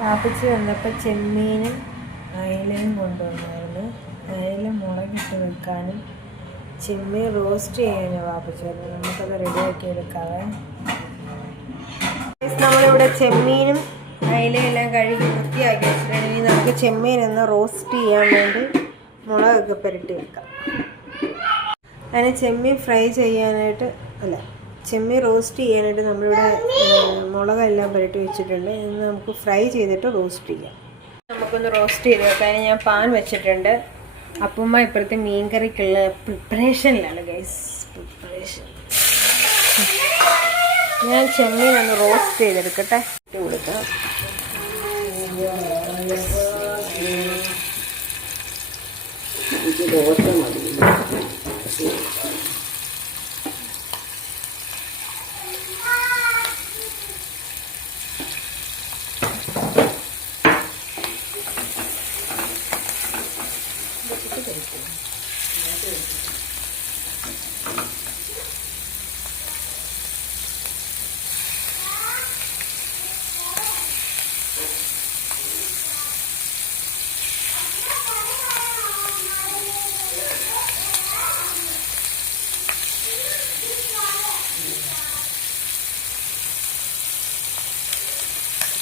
വാപ്പിച്ച് വന്നപ്പോൾ ചെമ്മീനും അയലയും കൊണ്ടുവന്നായിരുന്നു. അയല മുളകിട്ട് വെക്കാനും ചെമ്മീൻ റോസ്റ്റ് ചെയ്യാനും വാപ്പിച്ച് വരുന്നത്. നമുക്കത് റെഡിയാക്കി എടുക്കാവേ. നമ്മളിവിടെ ചെമ്മീനും അയലയെല്ലാം കഴുകി വൃത്തിയാക്കി വെച്ചിട്ടുണ്ടെങ്കിൽ നമുക്ക് ചെമ്മീനൊന്ന് റോസ്റ്റ് ചെയ്യാൻ വേണ്ടി മുളകൊക്കെ പുരട്ടി വെക്കാം. അതിന് ചെമ്മീൻ ഫ്രൈ ചെയ്യാനായിട്ട് ചെമ്മീൻ റോസ്റ്റ് ചെയ്യാനായിട്ട് നമ്മളിവിടെ മുളകെല്ലാം പുരട്ടി വെച്ചിട്ടുണ്ട്. ഇന്ന് നമുക്ക് ഫ്രൈ ചെയ്തിട്ട് റോസ്റ്റ് ചെയ്യാം. നമുക്കൊന്ന് റോസ്റ്റ് ചെയ്ത് വെക്കാം. അതിന് ഞാൻ പാൻ വെച്ചിട്ടുണ്ട്. അപ്പുമ്മ ഇപ്പോഴത്തെ മീൻകറിക്കുള്ള പ്രിപ്പറേഷനിലാണ് ഗൈസ്. ഞാൻ ചെമ്മീൻ ഒന്ന് റോസ്റ്റ് ചെയ്തെടുക്കട്ടെ. കൊടുക്കാം.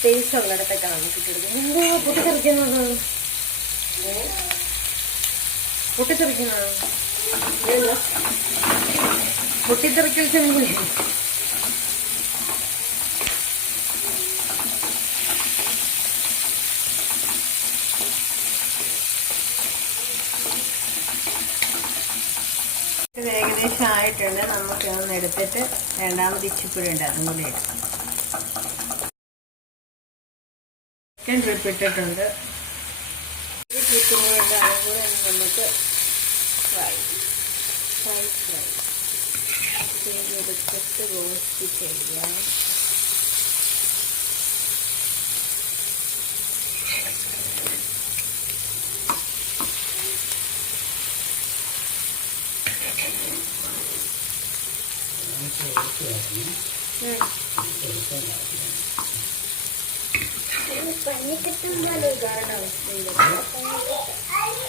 സ്പേസ് ഉള്ളിടത്തൊക്കെ നമുക്ക് കിട്ടുന്നത്. എന്താ പൊട്ടിത്തെറിക്കുന്നത്? പൊട്ടിത്തെറിക്കൽ ചെമ്മീൻ. ഇത് ഏകദേശം ആയിട്ടുണ്ട്. നമുക്ക് ഒന്ന് എടുത്തിട്ട് രണ്ടാമത് ഇച്ചിപ്പുഴ ഉണ്ട്, അതും കൂടി എടുക്കാം. സെക്കൻഡ് ട്രിപ്പ് ഇട്ടിട്ടുണ്ട്. ഒരു ട്രിപ്പും കൂടെ അതുകൂടെ നമുക്ക് ഫ്രൈ ചെയ്തെടുത്തിട്ട് റോസ്റ്റ് ചെയ്യാം.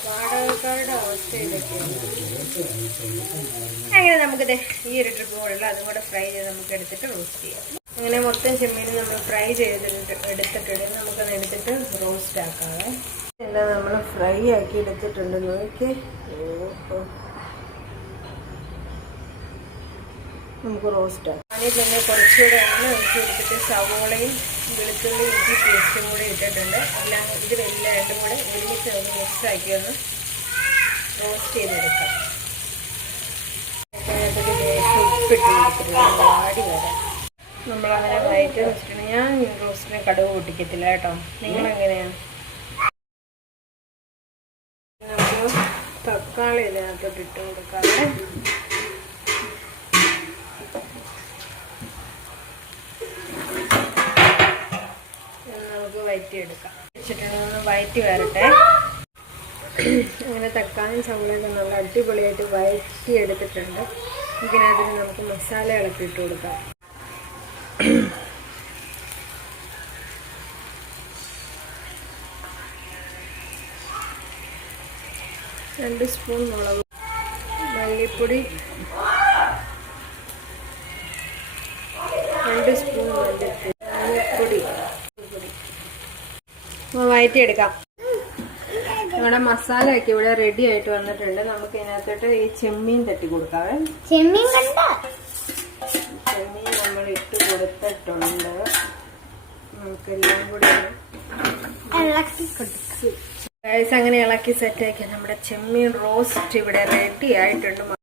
വാടകക്കാരുടെ അവസ്ഥ ഇതൊക്കെയാണ്. അങ്ങനെ നമുക്കിത് ഈ ഒരു ട്രിപ്പ് കൂടെയുള്ള അതും കൂടെ ഫ്രൈ ചെയ്ത് നമുക്ക് എടുത്തിട്ട് റോസ്റ്റ് ചെയ്യാം. അങ്ങനെ മൊത്തം ചെമ്മീനും നമ്മൾ ഫ്രൈ ചെയ്തിട്ട് എടുത്തിട്ടുണ്ട്. നമുക്കത് എടുത്തിട്ട് റോസ്റ്റ് ആക്കാവേ. എല്ലാം നമ്മൾ ഫ്രൈ ആക്കി എടുത്തിട്ടുണ്ട്. നോക്കി നമുക്ക് റോസ്റ്റ് ആക്കാം. അതിൽ പിന്നെ കുറച്ചുകൂടെ എണ്ണ ഒഴിച്ച് എടുത്തിട്ട് സവോളയും വെളുത്തുള്ളി ഇഞ്ചി പേസ്റ്റും കൂടെ ഇട്ടിട്ടുണ്ട്. എല്ലാം ഇത് രണ്ടും കൂടെ ഒരുമിച്ച് ഒന്ന് മിക്സാക്കി ഒന്ന് റോസ്റ്റ് ചെയ്തെടുക്കാം. ഉപ്പിട്ട് കൊടുത്തിട്ടുണ്ട് വാടി വരാം. നമ്മളങ്ങനെ വയറ്റ് റോസ്റ്റിന് ഞാൻ റോസ്റ്റിന് കടുക് പൊട്ടിക്കത്തില്ല കേട്ടോ. നിങ്ങളെങ്ങനെയാണ്? നമുക്ക് തക്കാളി ഇതിനകത്തോട്ട് ഇട്ട് കൊടുക്കാതെ നമുക്ക് വയറ്റിയെടുക്കാം. വെച്ചിട്ടുണ്ടെന്ന് വയറ്റി വരട്ടെ. അങ്ങനെ തക്കാളിയും സവോളയൊക്കെ നല്ല അടിപൊളിയായിട്ട് വയറ്റി എടുത്തിട്ടുണ്ട്. ഇതിനകത്ത് നമുക്ക് മസാലകളൊക്കെ ഇട്ട് കൊടുക്കാം. 2 സ്പൂൺ മുളക്, മല്ലിപ്പൊടി, 2 സ്പൂൺ മല്ലിപ്പൊടി വയറ്റിയെടുക്കാം. നമ്മുടെ മസാലയൊക്കെ ഇവിടെ റെഡി ആയിട്ട് വന്നിട്ടുണ്ട്. നമുക്ക് ഇതിനകത്തോട്ട് ഈ ചെമ്മീൻ തട്ടി കൊടുക്കാവേ. ചെമ്മീൻ നമ്മൾ ഇട്ട് കൊടുത്തിട്ടുണ്ട്. നമുക്കെല്ലാം കൂടി അങ്ങനെ ഇളക്കി സെറ്റാക്കി നമ്മുടെ ചെമ്മീൻ റോസ്റ്റ് ഇവിടെ റെഡി ആയിട്ടുണ്ട്.